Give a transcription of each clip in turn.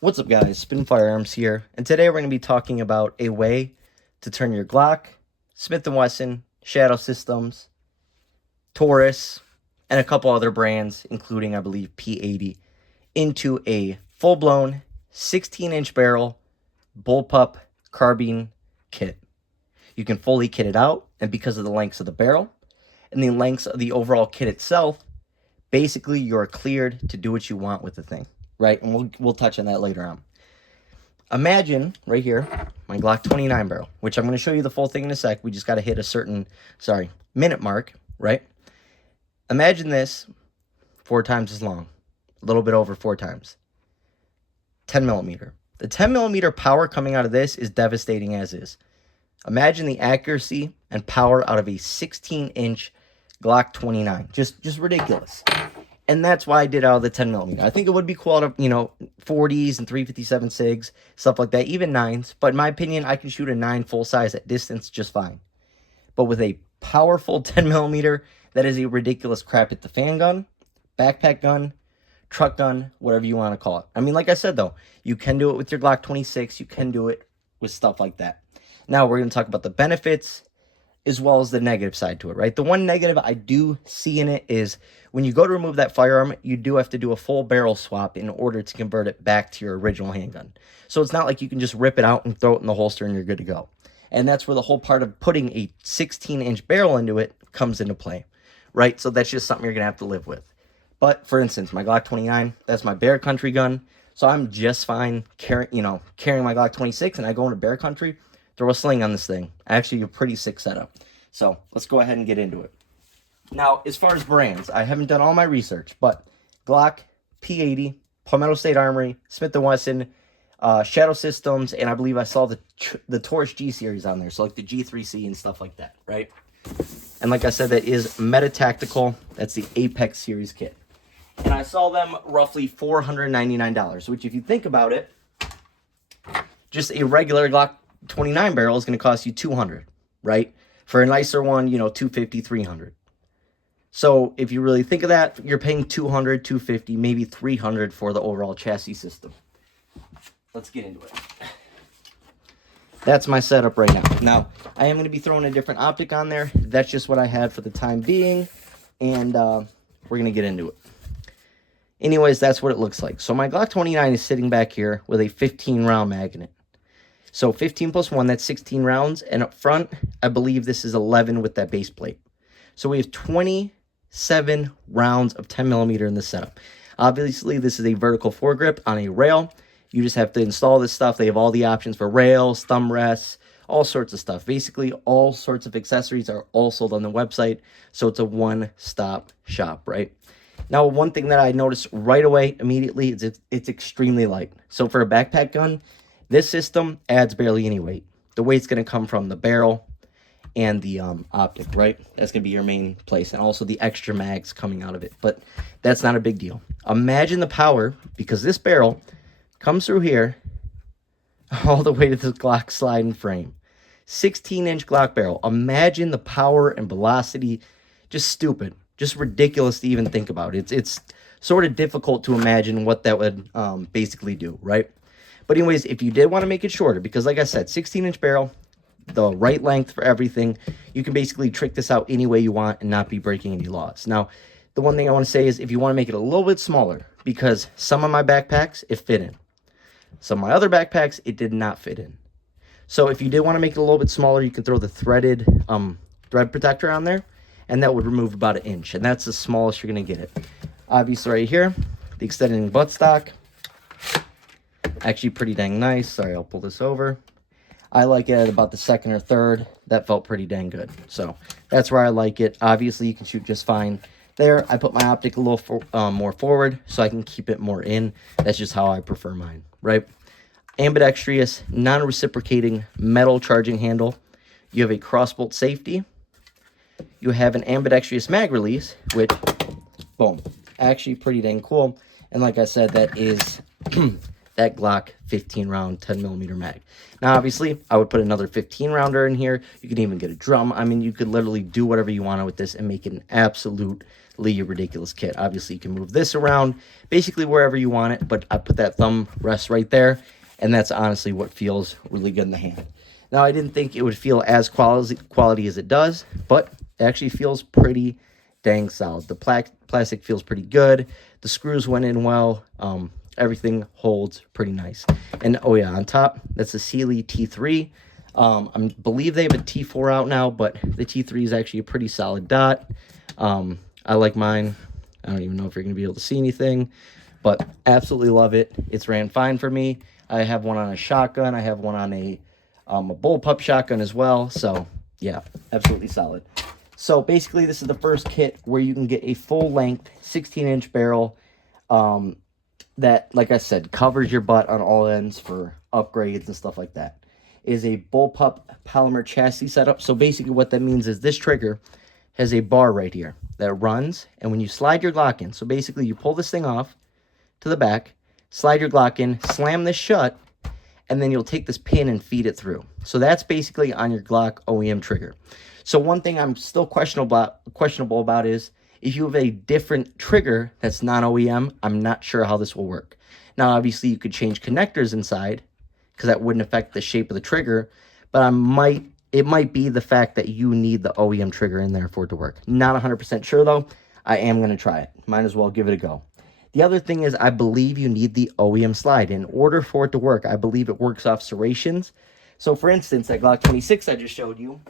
What's up, guys? Spin Firearms here, and today we're going to be talking about a way to turn your Glock, Smith & Wesson, Shadow Systems, Taurus, and a couple other brands, including, I believe, P80, into a full-blown 16-inch barrel Bullpup carbine kit. You can fully kit it out, and because of the lengths of the barrel and the lengths of the overall kit itself, basically you're cleared to do what you want with the thing. Right, and we'll touch on that later on. Imagine right here my Glock 29 barrel, which I'm going to show you the full thing in a sec. We just got to hit a certain, minute mark, right? Imagine this 4 times as long, a little bit over 4 times. 10 millimeter. The 10 millimeter power coming out of this is devastating as is. Imagine the accuracy and power out of a 16-inch Glock 29. Just ridiculous. And that's why I did out of the 10 millimeter. I think it would be cool out of, 40s and 357 SIGs, stuff like that, even 9s. But in my opinion, I can shoot a 9 full size at distance just fine. But with a powerful 10 millimeter, that is a ridiculous crap at the fan gun, backpack gun, truck gun, whatever you want to call it. I mean, like I said, though, you can do it with your Glock 26. You can do it with stuff like that. Now, we're going to talk about the benefits as well as the negative side to it, right? The one negative I do see in it is when you go to remove that firearm, you do have to do a full barrel swap in order to convert it back to your original handgun. So it's not like you can just rip it out and throw it in the holster and you're good to go. And that's where the whole part of putting a 16-inch barrel into it comes into play, right? So that's just something you're going to have to live with. But for instance, my Glock 29, that's my bear country gun. So I'm just fine carrying my Glock 26, and I go into bear country, throw a sling on this thing. Actually, a pretty sick setup. So let's go ahead and get into it. Now, as far as brands, I haven't done all my research, but Glock, P80, Palmetto State Armory, Smith & Wesson, Shadow Systems, and I believe I saw the Taurus G series on there, so like the G3C and stuff like that, right? And like I said, that is Meta Tactical. That's the Apex series kit. And I saw them roughly $499, which if you think about it, just a regular Glock 29 barrel is going to cost you $200, right? For a nicer one, $250, $300. So if you really think of that, you're paying $200, $250, maybe $300 for the overall chassis system. Let's get into it. That's my setup right now. Now, I am going to be throwing a different optic on there. That's just what I had for the time being, and we're going to get into it. Anyways, that's what it looks like. So my Glock 29 is sitting back here with a 15-round magnet. So 15 plus 1, that's 16 rounds. And up front, I believe this is 11 with that base plate. So we have 27 rounds of 10 millimeter in this setup. Obviously, this is a vertical foregrip on a rail. You just have to install this stuff. They have all the options for rails, thumb rests, all sorts of stuff. Basically, all sorts of accessories are all sold on the website. So it's a one-stop shop, right? Now, one thing that I noticed right away, immediately, is it's extremely light. So for a backpack gun, this system adds barely any weight. The weight's going to come from the barrel and the optic, right? That's going to be your main place. And also the extra mags coming out of it. But that's not a big deal. Imagine the power, because this barrel comes through here all the way to the Glock sliding frame. 16-inch Glock barrel. Imagine the power and velocity. Just stupid. Just ridiculous to even think about. It's sort of difficult to imagine what that would basically do, right? But anyways, if you did want to make it shorter, because like I said, 16-inch barrel, the right length for everything, you can basically trick this out any way you want and not be breaking any laws. Now, the one thing I want to say is if you want to make it a little bit smaller, because some of my backpacks, it fit in. Some of my other backpacks, it did not fit in. So if you did want to make it a little bit smaller, you can throw the threaded thread protector on there, and that would remove about 1 inch, and that's the smallest you're going to get it. Obviously, right here, the extending buttstock. Actually pretty dang nice. Sorry, I'll pull this over. I like it at about the 2nd or 3rd. That felt pretty dang good. So that's where I like it. Obviously, you can shoot just fine there. I put my optic a little more forward so I can keep it more in. That's just how I prefer mine, right? Ambidextrous, non-reciprocating metal charging handle. You have a crossbolt safety. You have an ambidextrous mag release, which, boom, actually pretty dang cool. And like I said, that is that Glock 15-round 10mm mag. Now, obviously, I would put another 15-rounder in here. You can even get a drum. I mean, you could literally do whatever you want with this and make it an absolute ridiculous kit. Obviously, you can move this around basically wherever you want it, but I put that thumb rest right there, and that's honestly what feels really good in the hand. Now, I didn't think it would feel as quality as it does, but it actually feels pretty dang solid. The plastic feels pretty good. The screws went in well. Everything holds pretty nice. And oh yeah, on top, that's a Sealy T3. I believe they have a T4 out now, but the T3 is actually a pretty solid dot. I like mine. I don't even know if you're going to be able to see anything, but absolutely love it. It's ran fine for me. I have one on a shotgun. I have one on a Bullpup shotgun as well. So yeah, absolutely solid. So basically, this is the first kit where you can get a full-length 16-inch barrel that, like I said, covers your butt on all ends for upgrades and stuff like that. It is a Bullpup polymer chassis setup. So basically what that means is this trigger has a bar right here that runs, and when you slide your Glock in, so basically you pull this thing off to the back, slide your Glock in, slam this shut, and then you'll take this pin and feed it through. So that's basically on your Glock OEM trigger. So one thing I'm still questionable about is if you have a different trigger that's non-OEM, I'm not sure how this will work. Now, obviously, you could change connectors inside because that wouldn't affect the shape of the trigger, but it might be the fact that you need the OEM trigger in there for it to work. Not 100% sure, though. I am going to try it. Might as well give it a go. The other thing is I believe you need the OEM slide. In order for it to work, I believe it works off serrations. So, for instance, that Glock 26 I just showed you,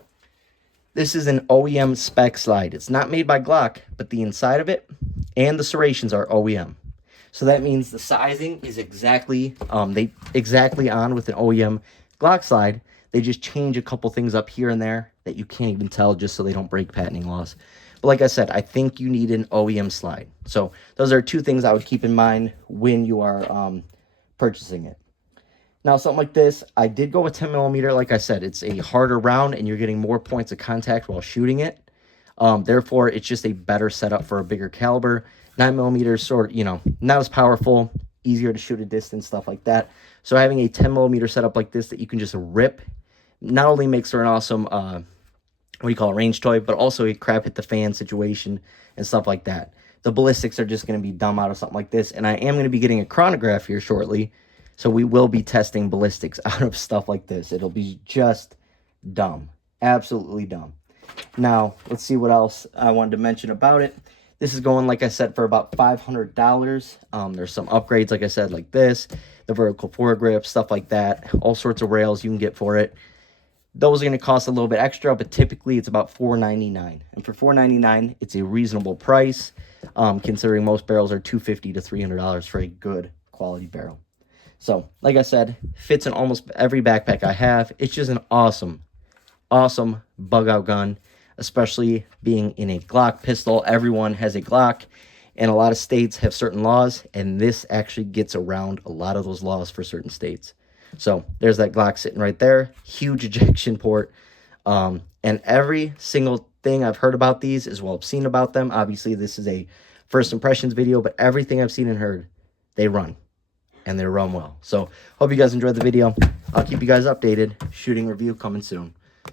this is an OEM spec slide. It's not made by Glock, but the inside of it and the serrations are OEM. So that means the sizing is exactly on with an OEM Glock slide. They just change a couple things up here and there that you can't even tell just so they don't break patenting laws. But like I said, I think you need an OEM slide. So those are two things I would keep in mind when you are purchasing it. Now, something like this, I did go with 10 millimeter. Like I said, it's a harder round, and you're getting more points of contact while shooting it. Therefore, it's just a better setup for a bigger caliber. 9 millimeter not as powerful, easier to shoot at distance, stuff like that. So having a 10 millimeter setup like this that you can just rip not only makes her an awesome, range toy, but also a crap hit the fan situation and stuff like that. The ballistics are just going to be dumb out of something like this, and I am going to be getting a chronograph here shortly. So we will be testing ballistics out of stuff like this. It'll be just dumb. Absolutely dumb. Now, let's see what else I wanted to mention about it. This is going, like I said, for about $500. There's some upgrades, like I said, like this, the vertical foregrip, stuff like that. All sorts of rails you can get for it. Those are going to cost a little bit extra, but typically it's about $4.99. And for $4.99, it's a reasonable price, considering most barrels are $250 to $300 for a good quality barrel. So, like I said, fits in almost every backpack I have. It's just an awesome bug-out gun, especially being in a Glock pistol. Everyone has a Glock, and a lot of states have certain laws, and this actually gets around a lot of those laws for certain states. So, there's that Glock sitting right there. Huge ejection port. And every single thing I've heard about these is well seen about them. Obviously, this is a first impressions video, but everything I've seen and heard, they run. And they run well. So, hope you guys enjoyed the video. I'll keep you guys updated. Shooting review coming soon.